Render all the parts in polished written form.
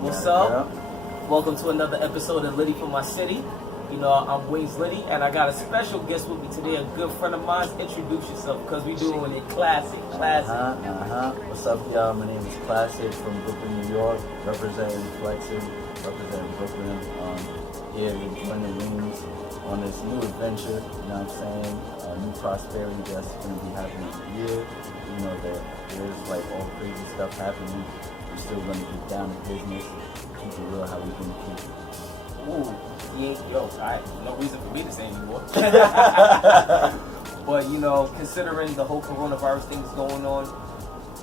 What's up? Welcome to another episode of Litti from my city. You know, I'm Wingzlitti, and I got a special guest with me today, a good friend of mine. Introduce yourself, because we're doing it classic. What's up, y'all? My name is Klassic from Brooklyn, New York, representing Flexing, representing Brooklyn. Here with joining RUMS on this new adventure, you know what I'm saying? New prosperity that's going to be happening here. You know, that there's like all crazy stuff happening. We're still going to get down to business, keep it real how we can keep it. Ooh, alright, no reason for me to say anymore. But you know, considering the whole coronavirus thing is going on,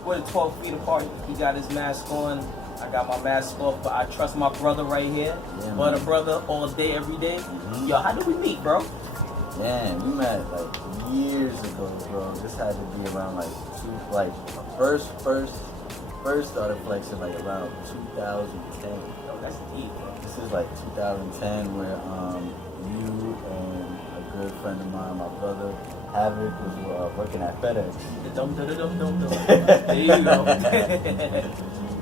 we're 12 feet apart. He got his mask on, I got my mask off, but I trust my brother right here. Yeah, but a brother all day, every day. Mm-hmm. Yo, how did we meet, bro? Man, we met like years ago, bro. This had to be around first started flexing like around 2010. Yo, that's deep, bro. This is like 2010 where you and a good friend of mine, my brother, Havoc, was working at FedEx. There you go.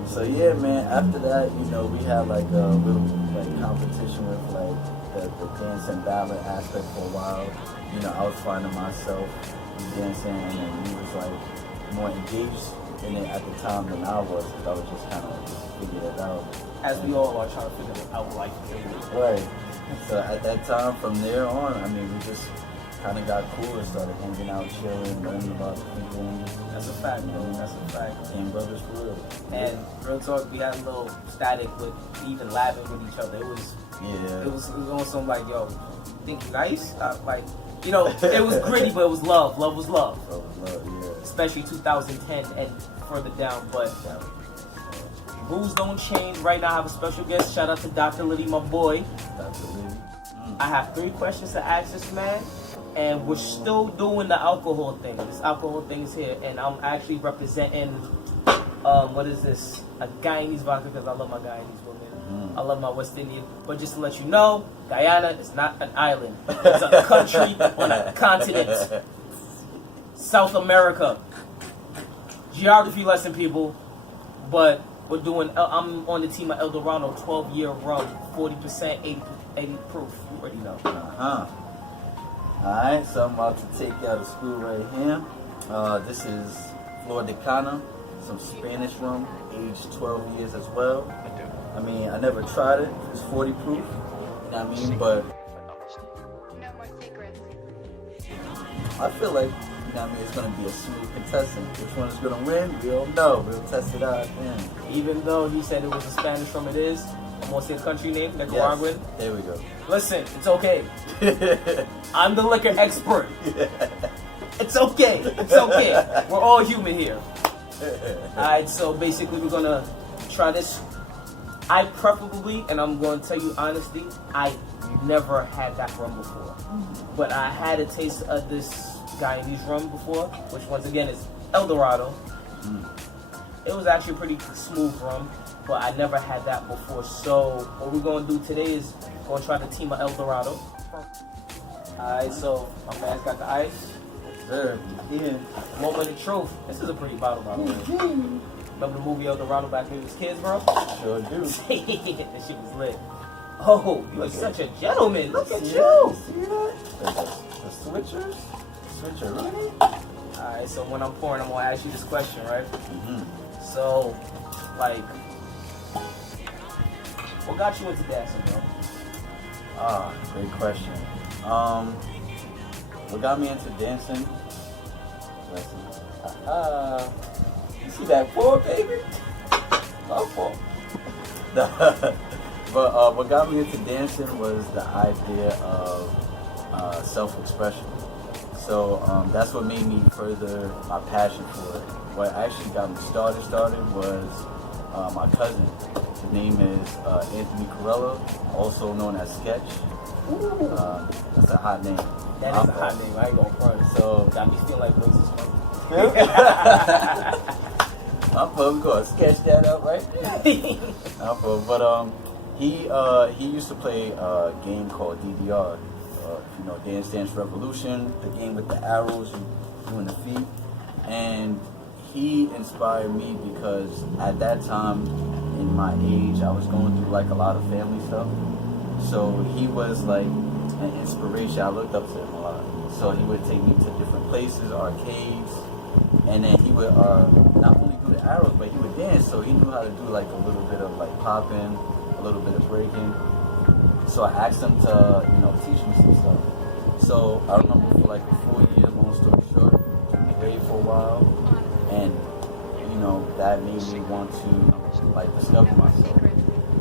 So yeah, man, after that, you know, we had like a little like competition with like the dance and ballet aspect for a while. You know, I was finding myself dancing, and then he was like more engaged in it at the time than I was, because I was just kind of figuring it out. As we all are trying to figure it out, like right. So at that time, from there on, I mean, we just kind of got cool and started hanging out, chilling, learning about people. That's a fact, bro. That's a fact. Team brothers for real. And real talk, we had a little static with even laughing with each other. It was on some like, yo, think you nice? Like, you know, it was gritty, but it was love. Love was love. Love was love, yeah. Especially 2010 and further down, but rules don't change. Right now I have a special guest. Shout out to Dr. Litti, my boy. Dr. Litti. I have 3 questions to ask this man, and we're still doing the alcohol thing. This alcohol thing is here, and I'm actually representing, what is this? A Guyanese vodka, because I love my Guyanese women. I love my West Indian. But just to let you know, Guyana is not an island. It's a country on a continent. South America. Geography lesson, people. But we're doing, I'm on the team of El Dorado, 12-year rum, 40%, 80 proof. You already know. Alright, so I'm about to take you out of school right here. This is Flor de Cana, some Spanish rum, aged 12 years as well. I mean, I never tried it. It's 40 proof. You know what I mean? But no more secrets. I feel like, you know what I mean, it's going to be a smooth contestant. Which one is going to win? We don't know. We'll test it out then. Even though he said it was a Spanish rum, it is. I'm going to say the country name, Nicaraguan. Yes, there we go. Listen, it's okay. I'm the liquor expert. It's okay. It's okay. We're all human here. Alright, so basically we're going to try this. I preferably, and I'm going to tell you honestly, I never had that rum before. But I had a taste of this Guyanese rum before, which once again is El Dorado. It was actually pretty smooth rum, but I never had that before. So what we're going to do today is going to try the team of El Dorado. Alright, so my man's got the ice. Sir, yeah. Moment of truth. This is a pretty bottle, by the way. Remember the movie El Dorado back when we was kids, bro? Sure do. That shit was lit. Oh, you're such a gentleman. Look at you. See that? The switchers? Switcher, really? Alright, so when I'm pouring, I'm going to ask you this question, right? So, like, what got you into dancing, bro? Great question. What got me into dancing? You see that pour, baby? Pour. But what got me into dancing was the idea of self-expression. So that's what made me further my passion for it. What actually got me started was my cousin. His name is Anthony Corella, also known as Sketch. That's a hot name. That is a hot name. I ain't gonna front. So got me feeling like racist. I'm gonna sketch that up right there. But he used to play a game called DDR. You know, Dance Dance Revolution, the game with the arrows, you doing the feet, and he inspired me because at that time in my age, I was going through like a lot of family stuff. So he was like an inspiration. I looked up to him a lot. So he would take me to different places, arcades, and then he would not only do the arrows, but he would dance. So he knew how to do like a little bit of like popping, a little bit of breaking. So I asked him to, teach me some stuff. So I remember for like a 4 year, long story short, I played for a while, and that made me want to like discover myself,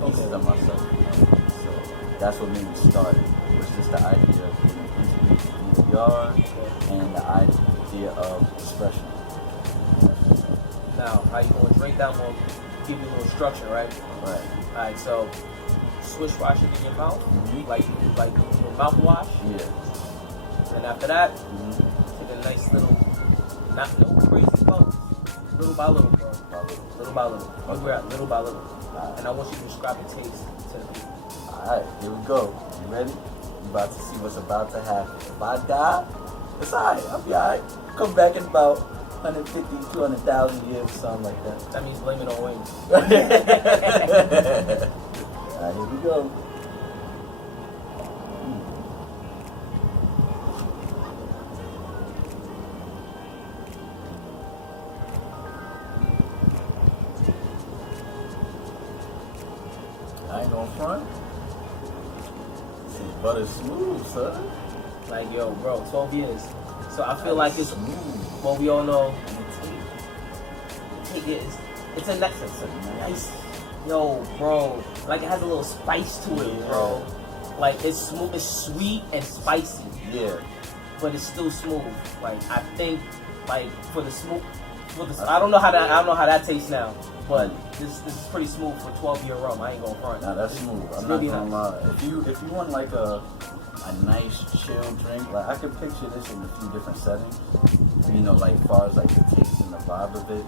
pieces of myself. So that's what made me start. It was just the idea of introducing DDR and the idea of expression. Now, how you gonna drink that one? Give you a little structure, right? Right. All right. So, swish wash it in your mouth, like your mouthwash. Yeah. And after that, take a nice little, no crazy pump, little by little, bro. Little by little. Okay. We're at little by little. Right. And I want you to describe the taste to the people. Alright, here we go. You ready? You about to see what's about to happen. If I die, it's alright. I'll be alright. Come back in about 150, 200,000 years or something like that. That means blame it on wings. Alright, here we go. I ain't gonna front. This is butter smooth, son. Like, yo, bro, 12 years. So I feel like it's, smooth. well, we all know, And take it, it's a nice, yo, bro, like it has a little spice to it, bro. Like it's smooth, it's sweet and spicy, yeah. but it's still smooth. Like I think, like for the smooth, I don't know how that tastes now, but this is pretty smooth for 12-year rum. I ain't gonna front. Nah, that's smooth. I'm not gonna lie. If you want like a nice chill drink, like I could picture this in a few different settings. Like as far as like the taste and the vibe of it.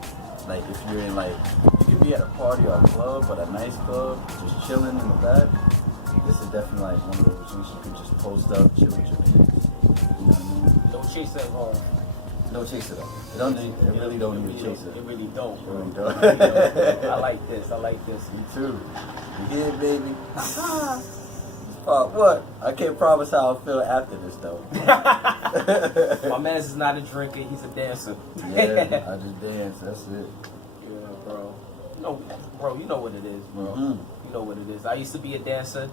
Like if you're in like, you could be at a party or a club, but a nice club, just chilling in the back. This is definitely like one of those drinks you could just post up, chill with your peeps. You know what I mean? Don't chase that home. Don't chase it up. It really don't even chase it. It really don't. It really don't. I like this. Me too. You hear, baby? What? I can't promise how I'll feel after this though. My man's is not a drinker, he's a dancer. Yeah, I just dance, that's it. Yeah, bro. Bro, you know what it is, bro. You know what it is. I used to be a dancer.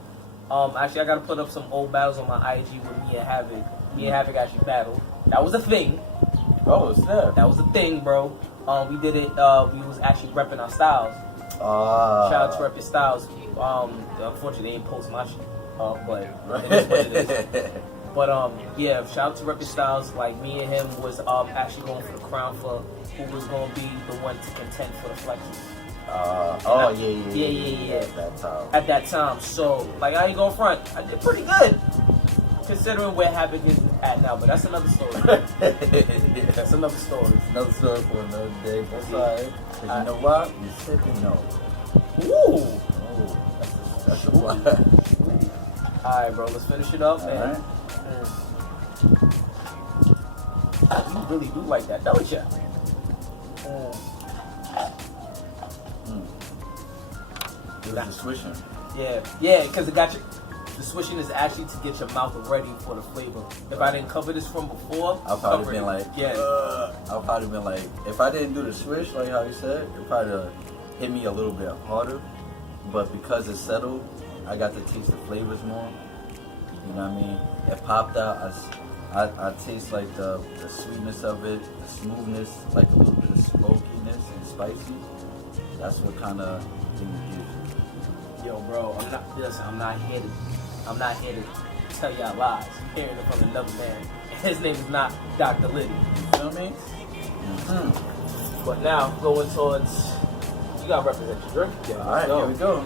Actually, I gotta put up some old battles on my IG with me and Havoc. Me and Havoc actually battled. That was a thing. Oh, snap. That was a thing, bro. We did it. We was actually repping our styles. Shout out to Rep Your Styles. Unfortunately, they didn't post my shit. But it is what it is. But yeah, shout out to Rep Your Styles. Like me and him was actually going for the crown for who was gonna be the one to contend for the flexes. Yeah. At that time. So like I ain't gonna front. I did pretty good. Considering where Havoc is at now, but that's another story. That's another story. Another story for another day. That's alright. Cause you know what? You sipping no. Ooh. Oh, that's a lot. Alright, bro, let's finish it up. Alright. You really do like that, don't you? It was a swishing. Yeah, because it got you. The swishing is actually to get your mouth ready for the flavor. If I didn't cover this from before, I've probably been like, I've probably been like, if I didn't do the swish, like how you said, it probably hit me a little bit harder. But because it's settled, I got to taste the flavors more. You know what I mean? It popped out. I taste like the sweetness of it, the smoothness, like a little bit of smokiness and spicy. That's what kind of thing it gives you. Yo, bro, I'm not here to tell y'all lies. I'm hearing it from another man. His name is not Dr. Litti. You feel me? But now, going towards, you gotta represent your drink. Yeah, alright, here we go.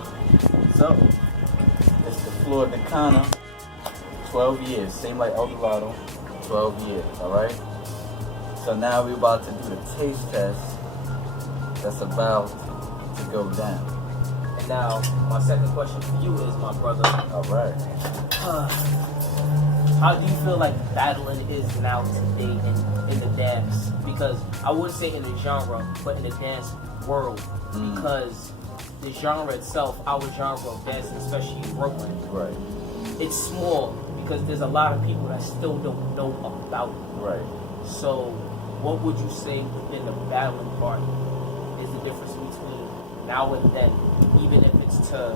So, it's the Flor de Cana, 12 years, same like El Dorado, 12 years, alright? So now we're about to do the taste test that's about to go down. Now, my second question for you is, my brother. Alright. How do you feel like battling is now today in the dance? Because I wouldn't say in the genre, but in the dance world. Because the genre itself, our genre of dancing, especially in Brooklyn, Right. it's small because there's a lot of people that still don't know about it. Right. So, what would you say within the battling part is the difference between now and then, even if it's to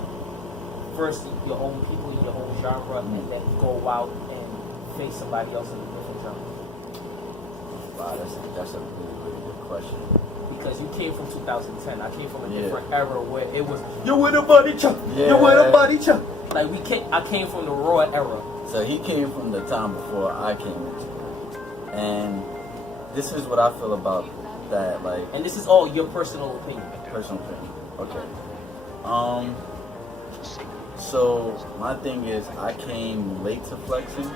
first your own people in your own genre and then go out and face somebody else in a different genre? Wow, that's a really, really good question. Because you came from 2010, I came from a Yeah. different era where it was you with a buddy chuck, Yeah. you with a buddy chuck. Like I came from the raw era. So he came from the time before I came into it. And this is what I feel about that, like, And this is all your personal opinion. personal opinion. Okay. So my thing is I came late to flexing,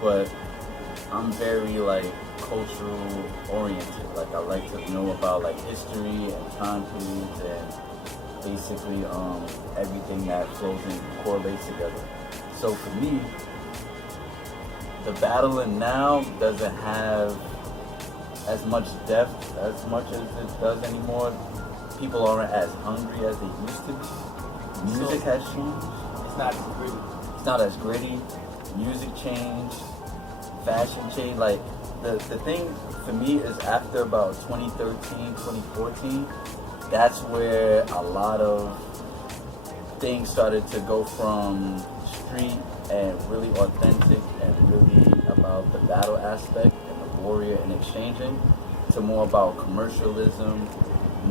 but I'm very like cultural oriented. Like I like to know about like history and time periods and basically everything that flows and correlates together. So for me, the battling now doesn't have as much depth as much as it does anymore. People aren't as hungry as they used to be. Music has changed. It's not as gritty. It's not as gritty. Music changed. Fashion changed. Like the thing for me is after about 2013, 2014, that's where a lot of things started to go from street and really authentic and really about the battle aspect and the warrior and exchanging to more about commercialism,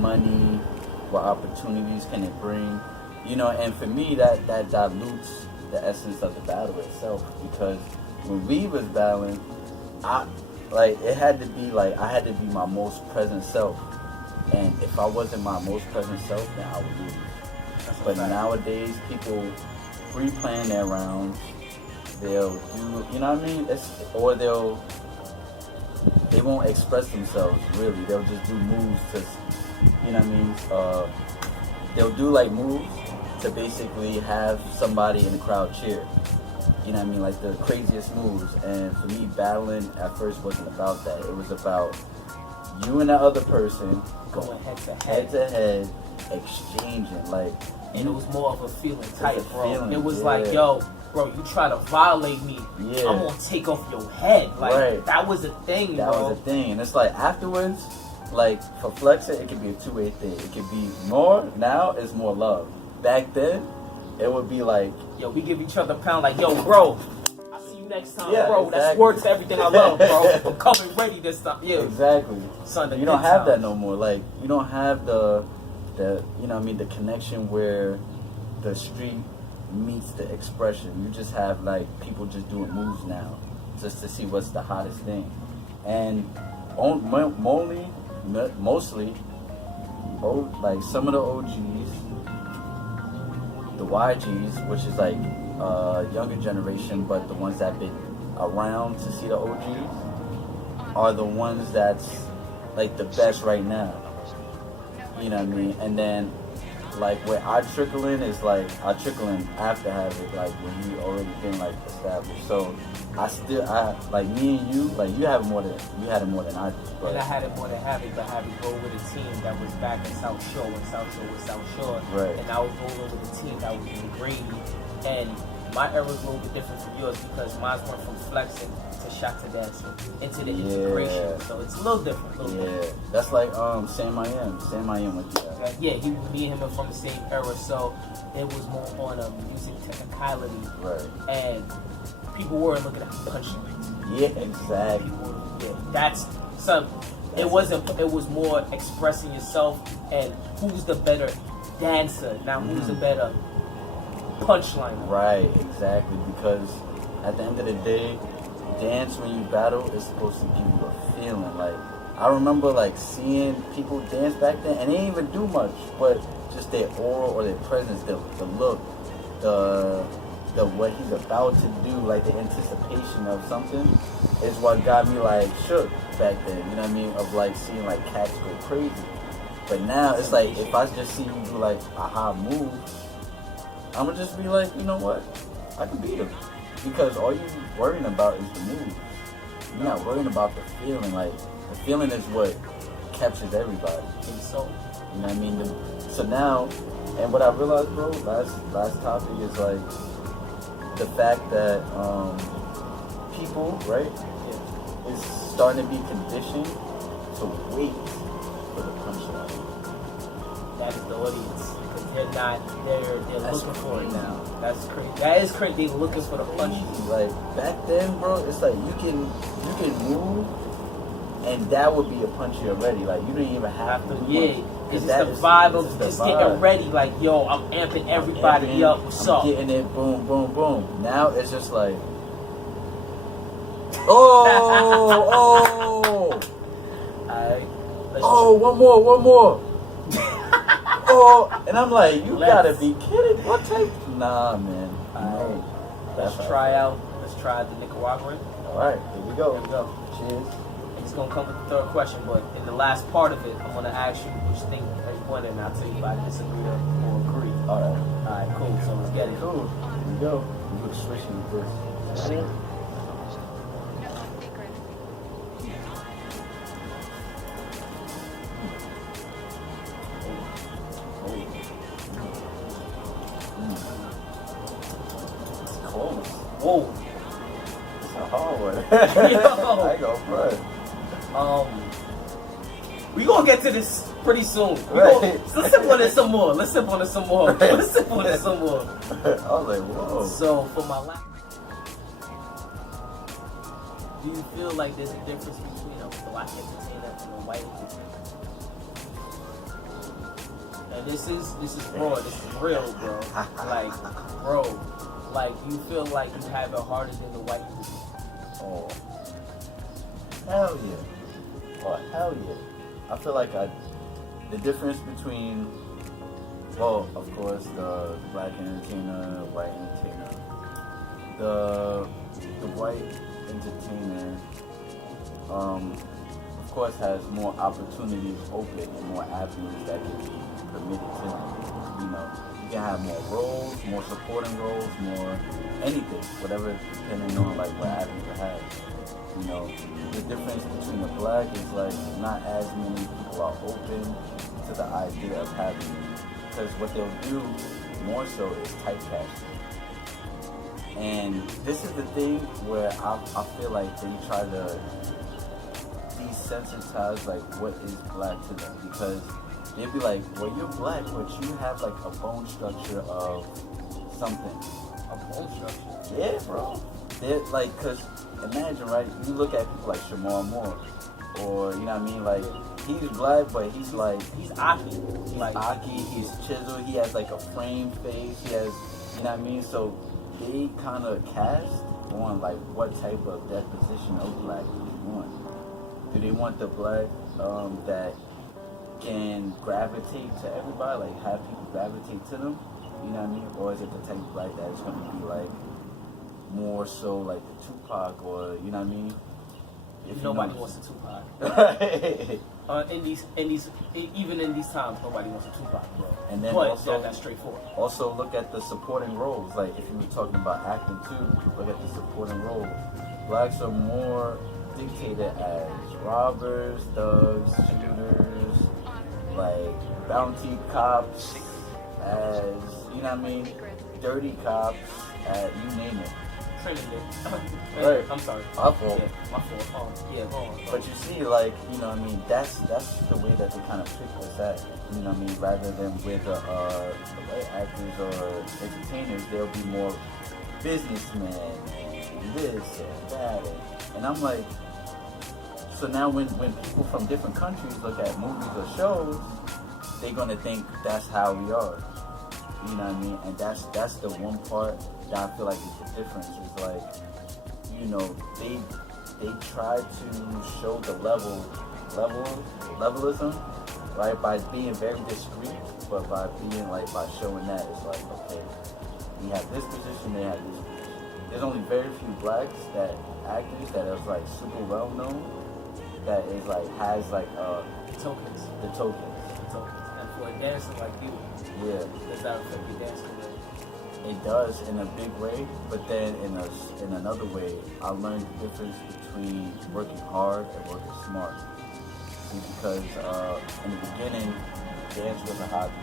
money, what opportunities can it bring, you know. And for me that dilutes the essence of the battle itself, because when we was battling, I had to be my most present self, and if I wasn't my most present self, then I would lose. But nowadays people pre-plan their rounds. They'll do, you know what I mean? They won't express themselves really. They'll just do moves to, you know what I mean? They'll do like moves to basically have somebody in the crowd cheer. You know what I mean? Like the craziest moves. And for me, battling at first wasn't about that. It was about you and the other person Going head to head, exchanging. Like, and it was more of a feeling type, bro. Feeling, it was yeah. like, yo, bro, you try to violate me, Yeah. I'm gonna take off your head. Like, Right. that was a thing, that bro. was a thing. And it's like afterwards, like for flexing, it could be a two-way thing. It could be more, now it's more love. Back then, it would be like, Yo, we give each other a pound, like, yo, bro, I'll see you next time, Yeah, bro. That's exactly. words to everything I love, bro. I'm coming ready this time. Yeah. exactly. Son, the You don't good have that times. no more. Like, you don't have the you know what I mean, the connection where the street meets the expression. You just have like people just doing moves now just to see what's the hottest thing. And mostly like some of the OGs, the YGs, which is like younger generation, but the ones that been around to see the OGs are the ones that's like the best right now. You know what I mean? And then like where I trickle in is like I trickle in after Havoc, like when you already been like established. So I like me and you, like you had it more than I did. But And I had it more than Havoc, but Havoc rolled with a team that was back in South Shore when South Shore was South Shore. Right. And I was rolling with a team that was in Grady. And my era was a little bit different from yours because mine went from flexing to shot to dancing into the integration. So it's a little different. That's like Sam I Am went through that. Yeah, me and him are from the same era, so it was more on a music technicality. Right. And people weren't looking at punchlines. Yeah, exactly. It was more expressing yourself and who's the better dancer, now who's the better punchline. Right, exactly. Because at the end of the day, dance when you battle is supposed to give you a feeling. Like I remember like seeing people dance back then and they didn't even do much, but just their aura or their presence, the look, the what he's about to do, like the anticipation of something is what got me like shook back then, you know what I mean? Of like seeing like cats go crazy. But now it's like if I just see you do like a hot move, I'ma just be like, you know what? I can beat him. because all you worrying about is the move. You're not worrying about the feeling. Like, the feeling is what captures everybody. So, you know what I mean? So now, and what I realized, bro, last topic is like the fact that people, right, is starting to be conditioned to wait for the punchline. That is the audience. They're looking for it now. That's crazy. That is crazy. They're looking for the punch. Like back then, bro, it's like you can move, and that would be a punchy already. Like you didn't even have to. Yeah, it's just the vibe of just getting ready. Like, yo, I'm amping everybody up. What's up? Getting it, boom, boom, boom. Now it's just like, oh. Alright. One more. And I'm like, you gotta be kidding. What type? Nah, man. Alright. Let's try out the Nicaraguan. Alright, here we go. Cheers. It's gonna come with the third question, but in the last part of it, I'm gonna ask you which thing you want, and I'll tell you if I disagree or agree. Alright, cool. So let's get it. Cool. Here we go. We look swishy with this. No more secrets. It's close. Whoa. It's a hard one. Yo. I go first. We gonna get to this pretty soon. Let's sip on it some more. I was like, whoa. So for my last, do you feel like there's a difference between a black entertainer and a white entertainer? And this is raw. This is real, bro. Like, you feel like you have it harder than the white entertainer? Oh, hell yeah. Oh, hell yeah. I feel like the difference between, well, of course, the black entertainer, white entertainer. The white entertainer, of course, has more opportunities open and more avenues that can be permitted to them. You know, you can have more roles, more supporting roles, more anything, whatever, depending on like what avenue you have. You know, the difference between the black is like not as many people are open to the idea of having it. Because what they'll do more so is typecasting. And this is the thing where I feel like they try to desensitize like what is black to them, because they'd be like, well, you're black, but you have like a bone structure of something. A bone structure? Yeah, bro. They're like, cause imagine, right? You look at people like Shamar Moore, or you know what I mean, like he's black, but he's Aki. He's Aki. He's chiseled. He has like a frame face. He has, you know what I mean. So they kind of cast on like what type of deposition of black do they want? Do they want the black that can gravitate to everybody, like have people gravitate to them? You know what I mean? Or is it the type of black that is going to be like more so like the Tupac, or you know what I mean? If nobody wants a Tupac. Even in these times, nobody wants a Tupac, bro. And then but also, that's straightforward. Also, look at the supporting roles. Like if you were talking about acting too, look at the supporting roles. Blacks are more dictated as robbers, thugs, shooters, like bounty cops, as you know what I mean, dirty cops, you name it. Right. I'm sorry. My fault. Yeah, my fault. Go on. But you see, like, you know what I mean, that's the way that they kind of pick us at, you know what I mean, rather than with the white actors or entertainers, they'll be more businessmen and this and that. And I'm like, so now when people from different countries look at movies or shows, they're going to think that's how we are. You know what I mean? And that's the one part that I feel like is the difference. Is like, you know, they try to show the levelism, right? By being very discreet, but by showing that it's like, okay, we have this position, they have this position. There's only very few blacks actors that is like super well known, that is like has like tokens. The tokens. And for a dancer like you, yeah, does that affect your dancing? it does in a big way, but then in another way, I learned the difference between working hard and working smart. See, because in the beginning, dance was a hobby.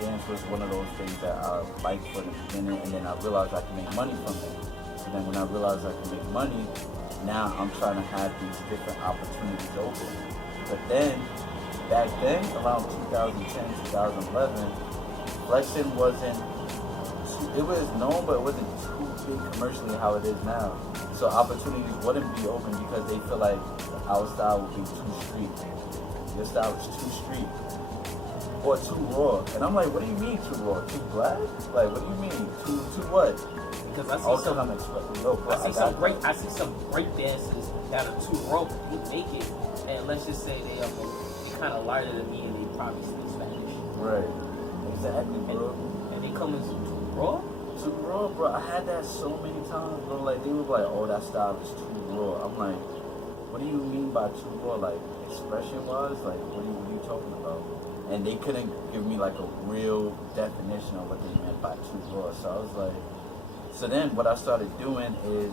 Dance was one of those things that I liked for the beginning, and then I realized I can make money from it. And then when I realized I can make money, now I'm trying to have these different opportunities open. But then, back then, around 2010, 2011, flexing wasn't, it was known, but it wasn't too big commercially how it is now. So opportunities wouldn't be open because they feel like our style would be too street. Your style is too street. Or too raw. And I'm like, what do you mean too raw? Too black? Like, what do you mean? Too what? Because I see Also, some, I'm expecting, no, bro, I see some great dancers that are too raw, look naked, and let's just say they kind of lighter than me and they probably speak Spanish. Right. Exactly, bro. And they come in too raw? Too raw, bro. I had that so many times, bro. Like, they were like, oh, that style is too raw. I'm like, what do you mean by too raw? Like, expression-wise? Like, what are you talking about? And they couldn't give me like a real definition of what they meant by too raw. So I was like, so then what I started doing is,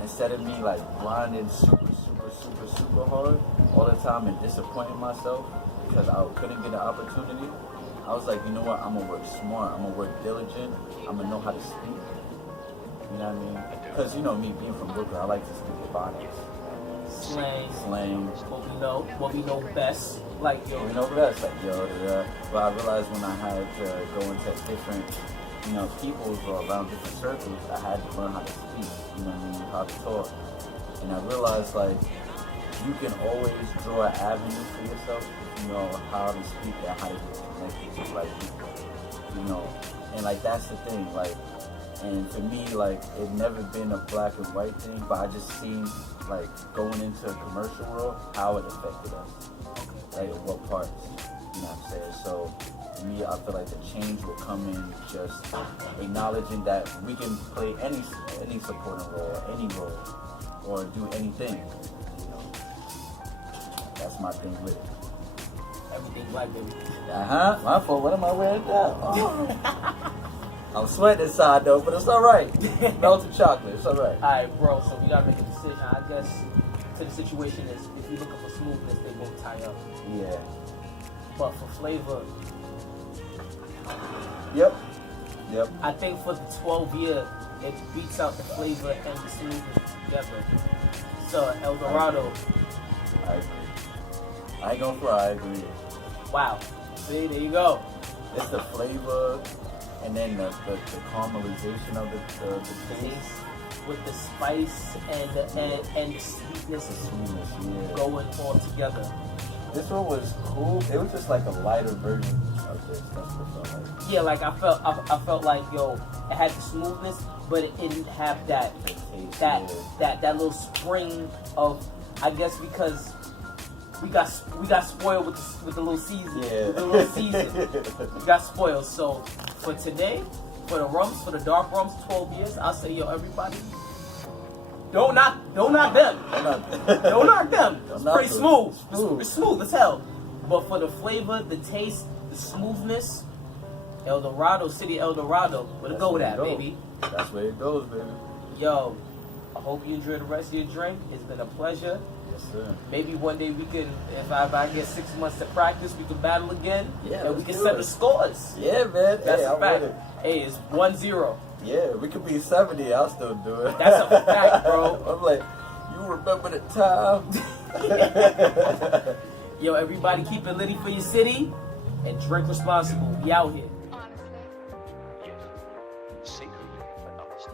instead of me like grinding super hard all the time and disappointing myself because I couldn't get an opportunity, I was like, you know what, I'm gonna work smart, I'm gonna work diligent, I'm gonna know how to speak. You know what I mean? Because you know me being from Brooklyn, I like to speak Ebonics. Slang. What we know best. Like, yo. We know best, like, yo, but I realized when I had to go into different, you know, peoples or around different circles, I had to learn how to speak, you know what I mean, how to talk. And I realized, like, you can always draw an avenue for yourself if you know how to speak and how to get connected to, like, people, you know. And, like, that's the thing, like, and for me, like, it never been a black and white thing, but I just seen, like, going into a commercial world, how it affected us. Like, what parts, you know what I'm saying? So, to me, I feel like the change will come in just acknowledging that we can play any supporting role, any role, or do anything, you know. That's my thing with it. Everything black, baby. My fault, what am I wearing now? Oh. I'm sweating inside though, but it's alright. Melted chocolate, it's alright. Alright, bro, so we gotta make a decision. I guess to the situation is if you looking for smoothness, they both tie up. Yeah. But for flavor, Yep. I think for the 12 year, it beats out the flavor and the smoothness together. So El Dorado. I agree. I ain't gonna fry, I agree. Wow. See, there you go. It's the flavor and then the caramelization of the taste. With the spice and the sweetness, Yeah. going all together. This one was cool. It was just like a lighter version of this. That's what it felt like. Yeah, like I felt like, yo, it had the smoothness, but it didn't have that that little spring of, I guess because we got spoiled with the little season. Yeah. With the little season. We got spoiled. So for today, for the rums, for the dark rums, 12 years, I'll say, yo, everybody, don't knock them. Don't knock them. It's pretty smooth. It's smooth as hell. But for the flavor, the taste, the smoothness, El Dorado, City El Dorado, where to go with that, baby. That's where it goes, baby. Yo, I hope you enjoy the rest of your drink. It's been a pleasure. Yes, sir. Maybe one day we can, if I get 6 months to practice, we can battle again. Yeah, and we can set the scores. Yeah, man. That's hey, a I'm fact. with it. Hey, it's 1-0. Yeah, we could be 70. I'll still do it. That's a fact, bro. I'm like, you remember the time? Yo, everybody keep it litty for your city and drink responsible. We out here. Honestly. Yes. Secretly, but honestly.